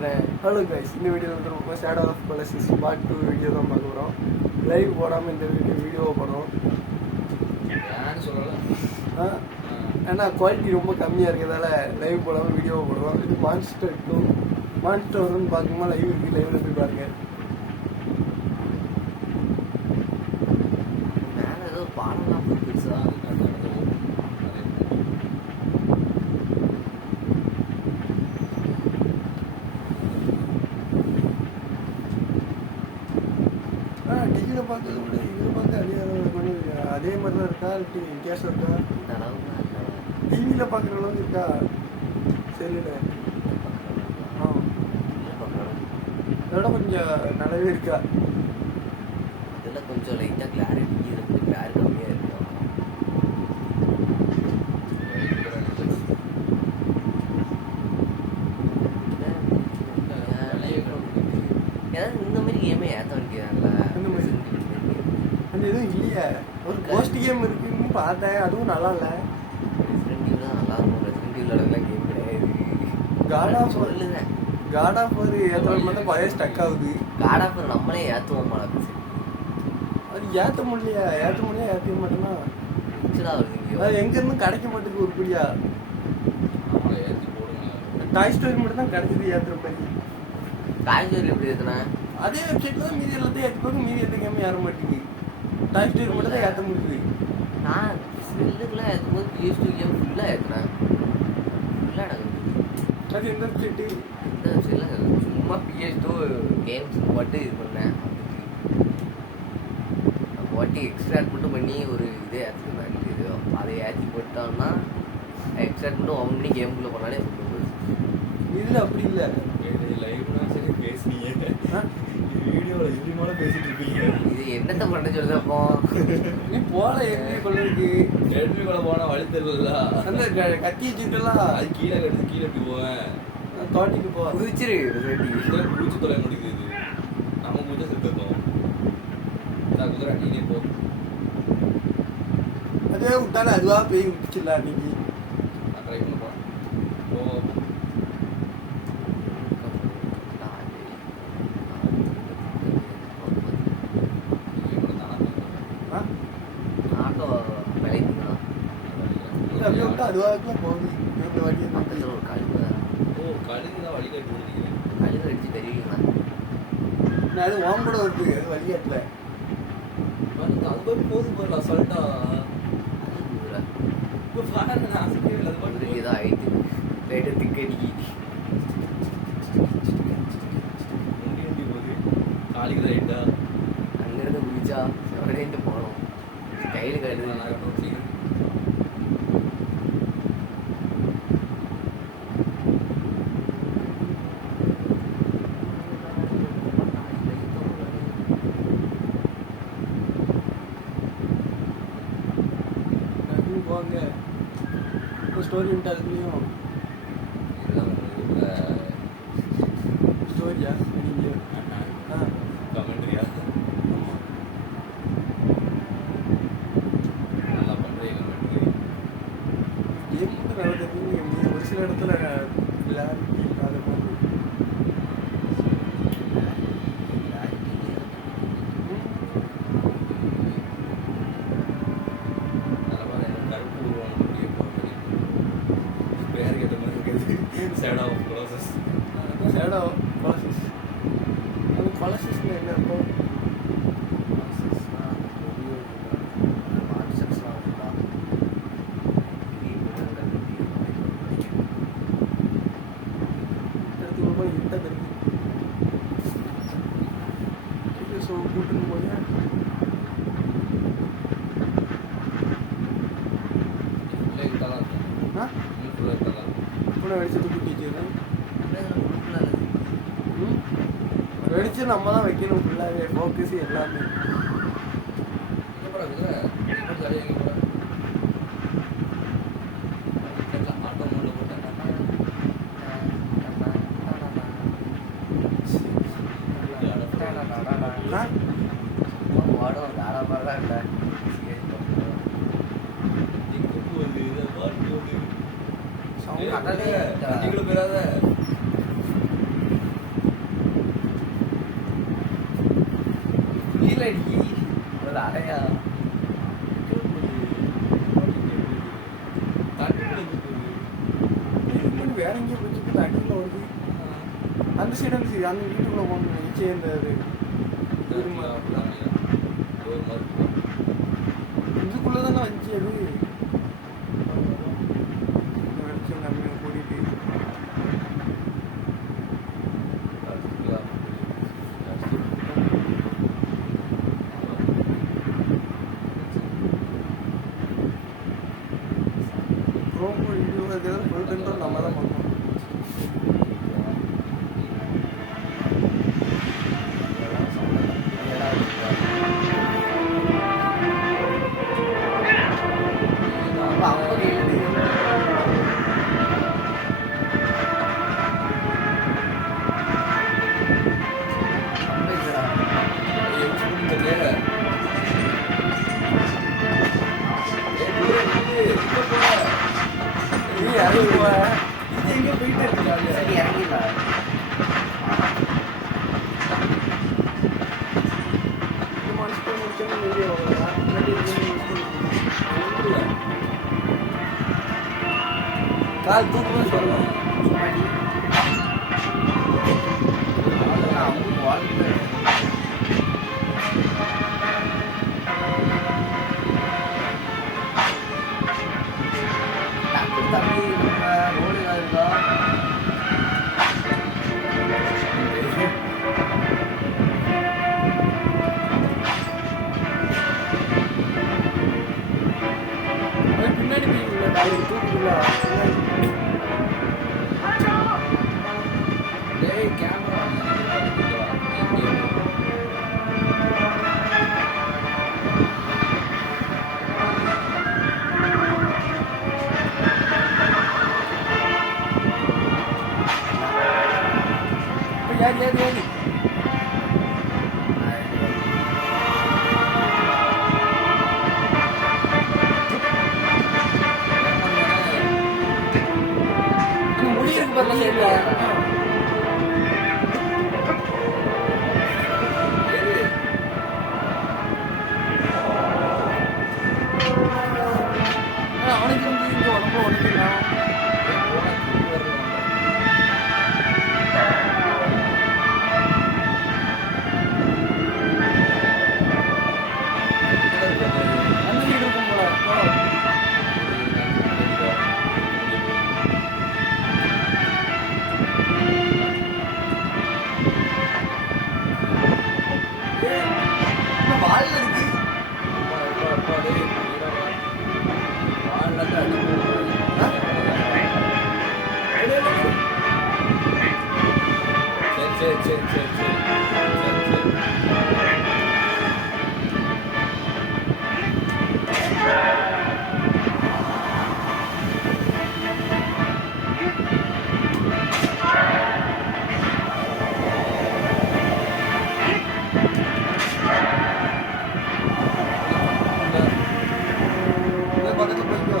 பேசுகிறேன். Hello guys, இந்த வீடியோவில் வந்து ரொம்ப ஷேடோ ஆஃப் கொலசிஸ் பார்ட் 2 வீடியோ தான் பார்க்க போகிறோம். லைவ் போடாமல் இந்த வீடியோவை போடுறோம். ஏன்னா குவாலிட்டி ரொம்ப கம்மியாக இருக்கிறதால லைவ் போடாமல் வீடியோவை போடுறோம். இது மான்ஸ்டர் 2 மான்ஸ்டர் வந்து பார்க்கும்போது லைவ் இருக்குது. லைவில் போய் பாருங்க. மேலே ஏதோ பாடலாம் பெருசாக டிவியில் பார்க்கறது விட இதில் பார்த்து அதே மாதிரி தான் இருக்கா? வித்தியாசம் இருக்கா? இந்த அளவுக்கு டிவியில் பார்க்குற அளவுக்கு இருக்கா? சரிடா. அதோட கொஞ்சம் நல்லாவே இருக்கா? இதில் கொஞ்சம் லைட்டாக கிளாரிட்டி இருக்குது, கிளாரி கம்மியாக இருக்கு. ஏதாவது இந்த மாதிரி கேமே ஏற்ற வேண்டியதாங்களா? அந்த மாதிரி அந்த எதுவும் இல்லையா? ஒரு கோஸ்ட் கேம் இருக்குன்னு பார்த்தேன், அதுவும் நல்லா இல்லை. ரெசிடென்ட் ஈவில் தான் நல்லா இருக்கும். ரெசிடென்ட் ஈவில் அளவுக்குலாம் கேம் கிடையாது. காட் ஆஃப் சொல்லுங்க, காட் ஆஃப் ஒரு ஏற்றவன் மட்டும் பழைய ஸ்டக் ஆகுது. காட் ஆஃப் நம்மளே ஏற்றுவோம் மாட்டோம். அது ஏற்ற முடியலையா? ஏற்ற மாட்டேன்னா வருது அது எங்கேருந்து கிடைக்க மாட்டேங்குது உருப்படியா. டாய் ஸ்டோரி மட்டும் தான் கிடைச்சது ஏற்றுற மாதிரி. காய்கறி எப்படி ஏற்றுனா அதே வெப்சைட்ல தான் மீதி எல்லாத்தையும் ஏற்றுப்பாங்க. மீதி ஏற்ற கேம் ஏற மாட்டேங்குது. டாய் ஸ்டோரி மட்டும் தான் ஏற்ற முடியுது. நான் ஸ்மெல்லுக்குலாம் ஏற்றும் போது PS2 கேம் ஃபுல்லாக ஏற்றுனேன். ஃபுல்லாக எனக்கு அது எந்த வெப்சைட்டு? இந்த வெப்சைட்டில் சும்மா PS2 கேம்ஸ் மட்டும் இது பண்ணேன். போட்டு எக்ஸ்ட்ராக்ட் மட்டும் பண்ணி ஒரு இதே ஏற்றுனேன். இது அதை ஏற்றி போட்டோம்னா எக்ஸ்ட்ராக்ட் மட்டும் ஆன் பண்ணி கேமுக்குள்ளே போனாலே போகுது. இதில் அப்படி இல்லை. இது என்னத்த பண்ண சொல்லுதப்போ நீ போல எப்படி கொள்ளைக்கு போனா வழி தெரியல. அந்த கத்தி வச்சுக்கலாம். அது கீழே எடுத்து கீழே எப்படி போவேன்? தோட்டிக்கு போ. குதிச்சிரு. பூச்சி தொலை முடிக்குது. நம்ம பூச்சா செத்துட்டோம். குதிரை நீனே போ. அதே விட்டாலும் அதுவாக போய் விட்டுச்சிடலாம். அன்னைக்கு நான் ட்ரை பண்ண போறேன். போ. ஆட்டோ விளைக்குங்களா? அப்படியே விட்டா அதுவாகலாம் போகுது. வண்டி பக்கத்தில் ஒரு கழுவு கழுகு தான் வழி காட்டி முடிக்கிறேன். கழுவு அடிச்சு தெரியுங்களா? நான் அது வாங்க கூட வருது. அது வழிகாட்டல. அது போய் போதும் போயிடல அசால்ட்டா. இப்போ பாருங்க, நான் ஆசைப்பே இல்லை. அது பாட்டு ஏதோ ஆயிட்டு லைட்டு திக்கடிக்கி உண்டி போகுது. காலிக்கு ரைட்டா அங்கேருந்து குதிச்சா எவரேன்ட்டு போகணும். கையில் கழுது நான் கட்டணும். போவாங்க இப்போ ஸ்டோரி உண்டு. அதுலேயும் ஸ்டோரியா நீங்கள் கமெண்ட்ரியா ஆமாம். நல்லா பண்ணுறேன். கமெண்ட்ரி கேம் மட்டும் நல்லா தெரியும். ஒரு சில இடத்துல கிளாரிட்டி இல்லாத மாதிரி. Shadow of colossus. Shadow colossus. அது கொலசிஸ்ல என்ன இருக்கும்? இடத்துக்கு போய் கிட்ட தெரியும். ஸோ கூட்டுன்னு போய் கூட வெடிச்சது கூட்டி வச்சுக்கிறேன். வெடிச்சு நம்ம தான் வைக்கணும். ஃபுல்லாகவே ஃபோக்கஸ் எல்லாமே. ஓடும் தாரா மாதிரி தான் இல்லை. நீங்களும் பெறாத கீழே அடி ஒரு அடையா வேற எங்கேயோ போயிட்டு அடியில் வருது அந்த சைடு அந்த வீட்டுக்குள்ள போகணும் நிச்சயம் இந்த இதுக்குள்ளதானே வந்துச்சு அது வெளிச்சம் கம்மியாக கூட்டிட்டு ப்ரோமோ வீடியோ இருக்கிறத ஃபுல் கண்ட்ரோல் நம்ம தான் பண்ணோம். நீ இறங்கி போக இது எங்கே போயிட்டு இருக்காங்க சரி இறங்கிடலாம் கால் தூக்கமாக சொல்லணும் சும்மாடி அவங்க வாழ்க்கை தம்பி நம்ம ரோடு இருக்கா பின்னாடி போய் தூக்குங்களா டேய் கேமரா யார் யார் யார் முடியிருக்கு பாருங்க சரியா அவனுக்கு வந்து இங்க உடம்பு உடம்புலாம் அந்த வீடு இருக்கும் போல வாழ்ல இருக்கு பக்கத்துல போய்க்கோ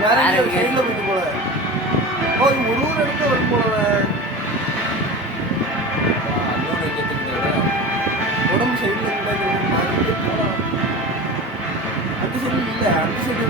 வேற எங்கேயோ சைடுல போயிட்டு போல ஒரு ஊர் இடத்துல வரும் போல உடம்பு சைடுல இருந்தா அந்த சைடு இல்ல அந்த சைடு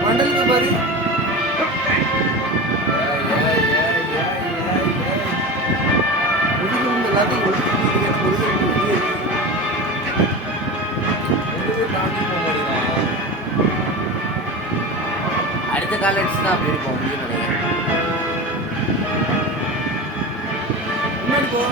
மண்டலுக்கு பாரு எல்லாத்தையும் வெளியே தாண்டி போக மாட்டேங்கிறான். அடுத்த கால் அடிச்சு தான் அப்படி போக முடியும்னு நினைக்கிறேன். முன்னாடி போ.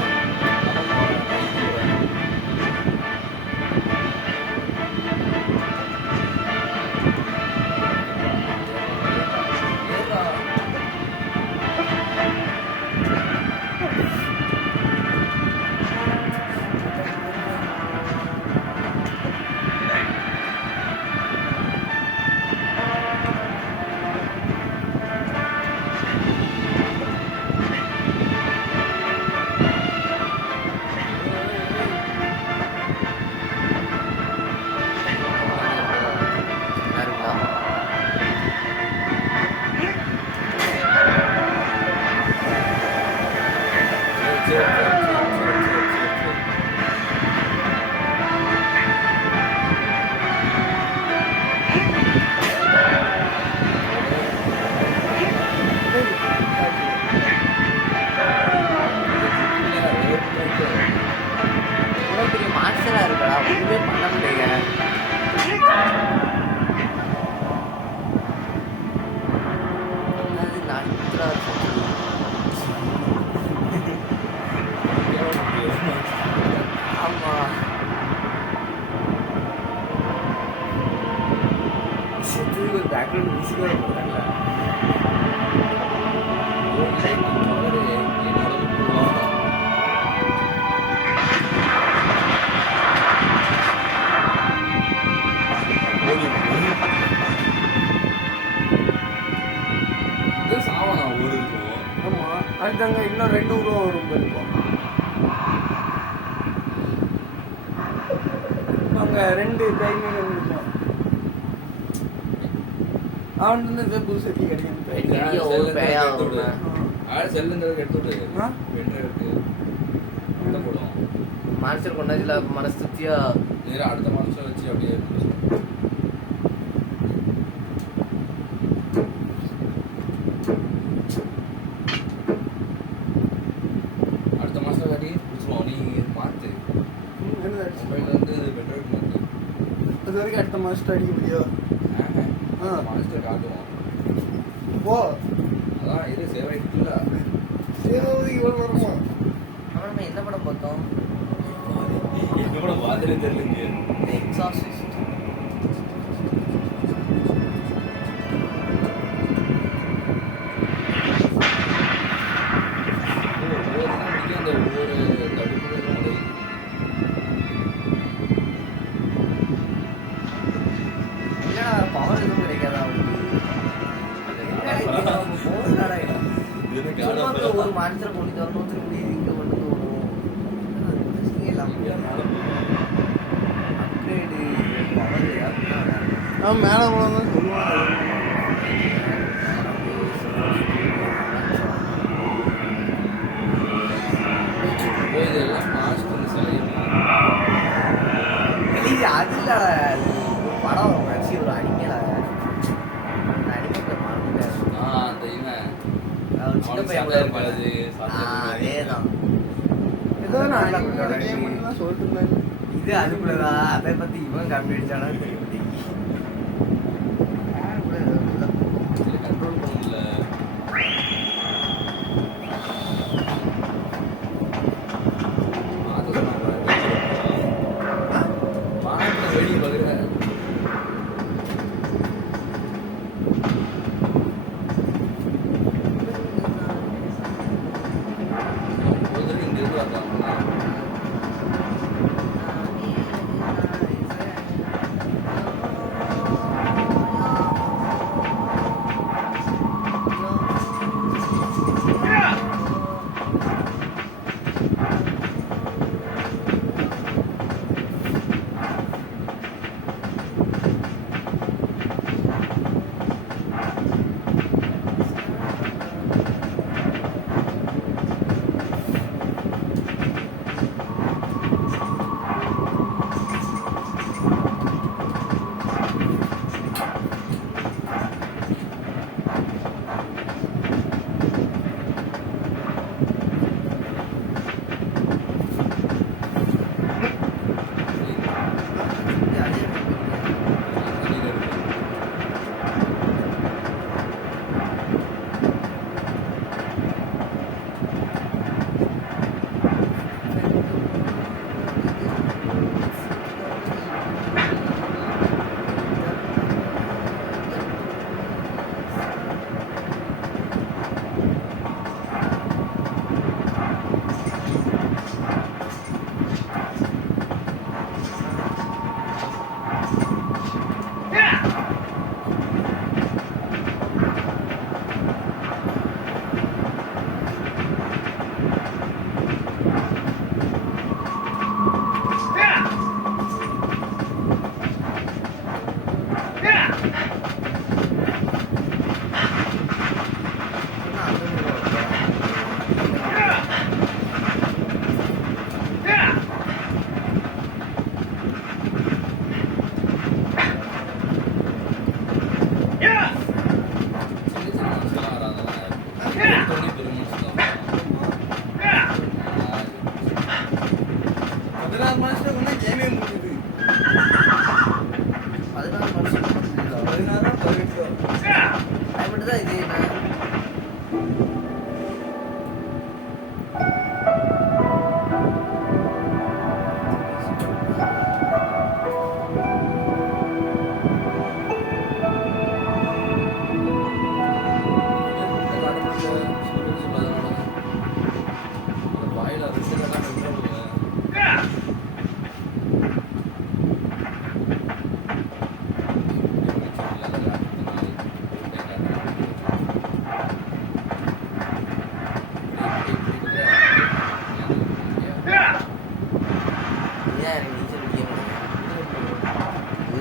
பெரிய மாஸ்டரா இருக்கடா, ஒண்ணுமே பண்ண முடியல. அது நடத்துறா ஆமா. செத்து ஒரு பேக்ரவுண்ட் மியூசிக்கா போடுறாங்க. சாவனா ஒரு இருக்கும். ஆமா அடுத்தாங்க இன்னும் 2 உருவம் ரொம்ப இருக்கும். அங்க 2 டைமிங் இருக்கும். அவன் வந்து புதுசு கிடைக்கும். பெரிய ஒரு பேயா வரும்ல. செல்லுங்கிறது எடுத்து விட்டு ஆ? பென்ட்ரைவ் இருக்கு போடும். மாஸ்டர் கொண்டாச்சுல மனசு திருப்தியா நேராக அடுத்த மாதம் வச்சு அப்படியே அடுத்த மாதம் காட்டி பிடிச்சிருவோம். நீ மாற்று மொபைல் வந்து பென்ட்ரைவ் மாற்று. அது வரைக்கும் அடுத்த மாஸ்டர் அடிக்க முடியும். மாஸ்டர் காட்டுவோம். போ அதான் இது சேவ் ஆகிட்டுல சேவாவது இவ்வளோ வருமா? அப்புறம் நம்ம என்ன படம் பார்த்தோம்? என்னோட மாதிரி தெரியலங்க. எக்ஸாசிஸ்ட். அந்த ஒவ்வொரு தடுப்பு என்னடா பவர் எதுவும் கிடைக்காதா அவங்களுக்கு? ஒரு மனுஷரை கொண்டு வரணும், திரும்பி இங்க கொண்டு வரணும். அப்கிரேடு பவர் அவன் மேலே போனதான் சொல்லுவான். இதெல்லாம் மாஸ்டர் சிலையெல்லாம் அது இல்ல, படம் வச்சு ஒரு அனிமையில அந்த இவன் சின்ன பையன் இருக்காது. அதேதான். ஏதோ நான் கேம் தான் சொல்லிட்டு இருந்தேன். இது அதுக்குள்ளதான். அதை பத்தி இவன் கம்மி அடிச்சானா கண்ட்ரோல் பண்ண முடியல. மாற்ற வெடி பகுறேன். இங்க இருந்து வந்தாங்க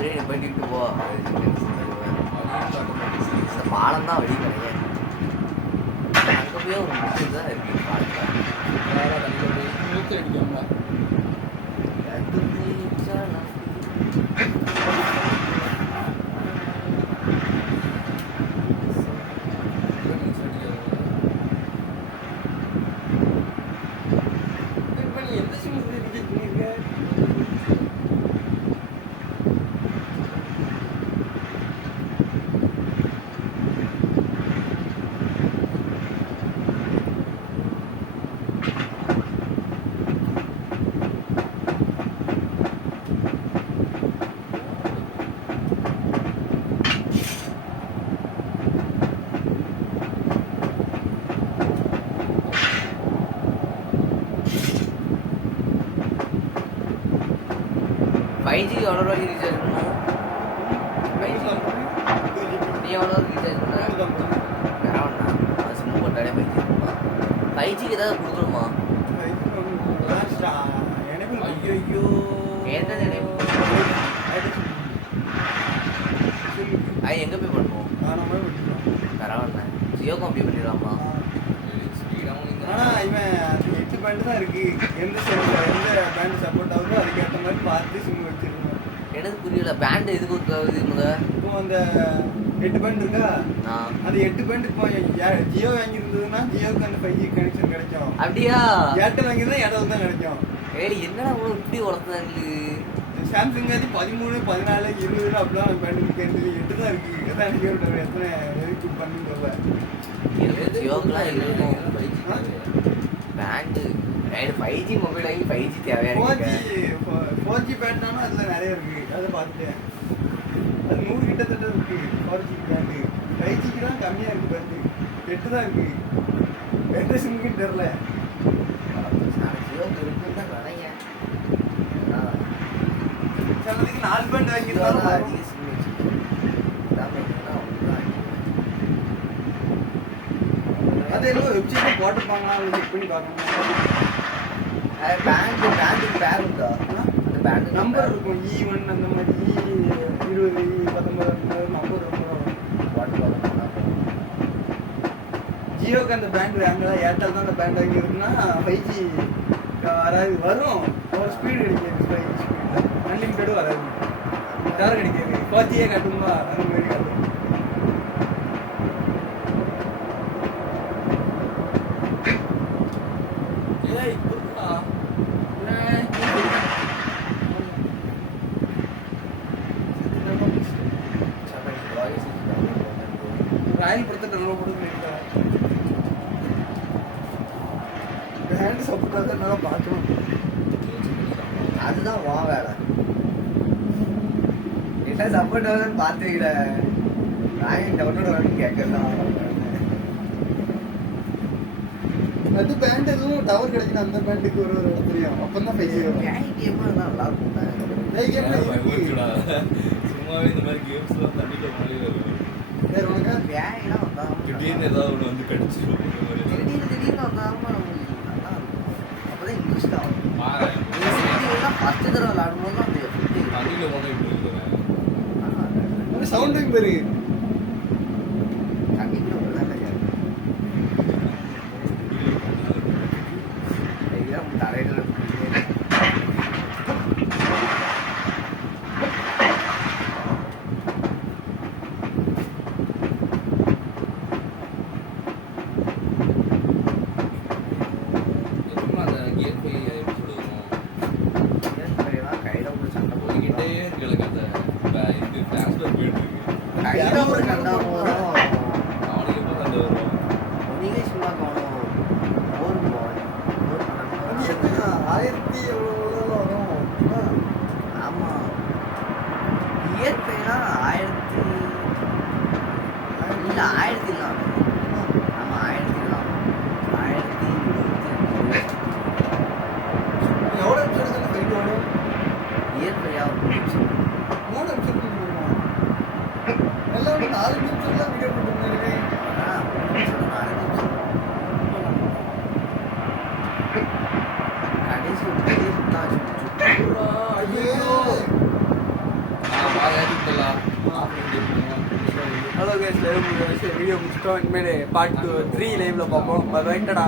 அப்படியே நிப்பாட்டிட்டு போ. இந்த பாலம் தான் வழி கிடையாது. அங்கே போய் ஒரு முக்கியம் தான் இருக்கு பாலத்தில். மூச்சு அடிக்காம இப்ப நீ எந்த சிம் ரீசார்ஜ் பண்ணிருக்க? 5G எவ்வளோ ரூபாய்க்கு ரீசார்ஜ் பண்ணணும்? 5G நீ எவ்வளோ ரீசார்ஜ் பண்ண? வேணாம், அது சிம் போட்டாலே 5G இருக்குமா? 5Gக்கு ஏதாவது கொடுக்கணுமா? ஐயோ என்னது எனக்கு? அது எங்கே போய் பண்ணுவோம்? பரவாயில்ல, ஜியோ காம்பி பண்ணிடலாமா? ஆனா இவன் 8 பேண்ட் தான் இருக்கு. எந்த பேண்ட் சப்போர்ட் ஆகுதோ அதுக்கேற்ற மாதிரி பார்த்து சிம் வச்சிருக்கோம். எனக்கு புரியல, பேண்ட் எதுக்கு இருக்காது முத? இப்போ அந்த 8 பேண்ட் இருக்கா, அது 8 பேண்ட் இப்போ ஜியோ வாங்கியிருந்ததுன்னா ஜியோக்கு அந்த 5G கனெக்ஷன் கிடைக்கும். அப்படியா? ஏர்டெல் வாங்கியிருந்தா ஏர்டெல் தான் கிடைக்கும். ஏய் என்னடா இவ்வளோ இப்படி வளர்த்துனாங்க? சாம்சங் அது 13, 14, 20 அப்படிலாம் பேண்ட் இருக்கு. 8 தான் இருக்கு. எதான் எனக்கு எத்தனை எதுக்கு பண்ணு சொல்ல. ஜியோக்கெலாம் இருக்கும் பேண்டு. 5G மொபைல் வாங்கி 5G தேவையான 4G பேண்ட் தானே அதில் நிறைய இருக்கு. அதை பார்த்துட்டேன். அது 100 கிட்டத்தட்ட இருக்கு 4G பேண்டு. 5Gக்கு தான் கம்மியாக இருக்கு பேண்டு. 8 தான் இருக்கு. எந்த சிம்முக்குன்னு தெரில. ஜியோக்கு இருக்குன்னு தான் நினைக்கிறேன். சிலதுக்கு 4 பேண்ட் வாங்கியிருந்தாலும் அதிக சிம் அது ஏதோ வெப்சைட்ல போட்டுருப்பாங்களா, அதை செக் பண்ணி பார்க்கணும். பேண்டுக்கு பேர் உண்டா? அந்த பேண்டு நம்பர் இருக்கும். E1 அந்த மாதிரி E20, E19 அந்த மாதிரி நம்பர் இருக்கும். போட்டு பார்க்கணும். ஜியோக்கு அந்த பேண்ட் வாங்கல, ஏர்டெல் தான் அந்த பேண்ட் வாங்கியிருக்குன்னா 5G வராது. வரும், ஒரு ஸ்பீடு கிடைக்காது. 5G ஸ்பீடு அன்லிமிட்டடும் வராது. டவர் கிடைக்காது. 4G காட்டுங்களா அந்த மாதிரி காட்டும். ராயல் படத்தை டவுன்லோட் பண்ணி பேண்ட் சப்போர்ட் என்னால் பார்க்கணும். அதுதான் வா வேலை. என்ன சப்போர்ட் ஆகுதுன்னு பார்த்துக்கிட நான் டவுன்லோட் ஆகணும்னு கேட்கலாம். அது பேண்ட் எதுவும் டவர் கிடைக்கணும். அந்த பேண்ட்டுக்கு ஒரு இடத்துலையும் அப்போ தான் 5G வரும். கேம் நல்லா இருக்கும். சும்மாவே இந்த மாதிரி கேம்ஸ்லாம் தண்ணிட்ட மாதிரி வரும். வேற உனக்கு வேலைலாம் வந்தால் திடீர்னு ஏதாவது ஒன்று வந்து கடிச்சிடும். திடீர்னு வந்தாமல் நல்லா இருக்கும். அப்போ தான் இன்ட்ரெஸ்ட் ஆகும். மாறேன் ஃபஸ்ட்டு தடவை விளாடும்போது தான் அந்த எஃபெக்ட் தண்ணியில் போனால் இப்படி இருக்கிறேன். சவுண்டும் பெரு தண்ணிக்குள்ள விளாட தலையில கையில ஒரு சண்டை போய்கிட்டே இருக்கு. அந்த இது டிரான்ஸ்ஃபர் போயிட்டு இருக்கு. கையில ஒரு சண்டை போகிறோம். அவனுக்கு எப்போ சண்டை வரும்? நீங்க சும்மா போகணும். போர் அது என்ன 1000 எவ்வளோ வரும்? ஆமா இயற்கைனா 1000 இல்ல 1000 இல்ல. ஆமா 1000 இல்ல. 1025 எவ்வளோ நிமிஷம் ஃபைட் வரும்? இயற்கையா ஒரு நிமிஷம் 3 நிமிஷம் எல்லாம் 4 நிமிஷம்லாம் வீடியோ போட்டுருந்தேன். கடைசி ஒரு பெரிய சுத்தா ஐயோ வாங்க வீடியோ முடிச்சிட்டோம். இனிமேல் பார்ட் 3 லைவ்ல பார்ப்போம். பை பை, டடா.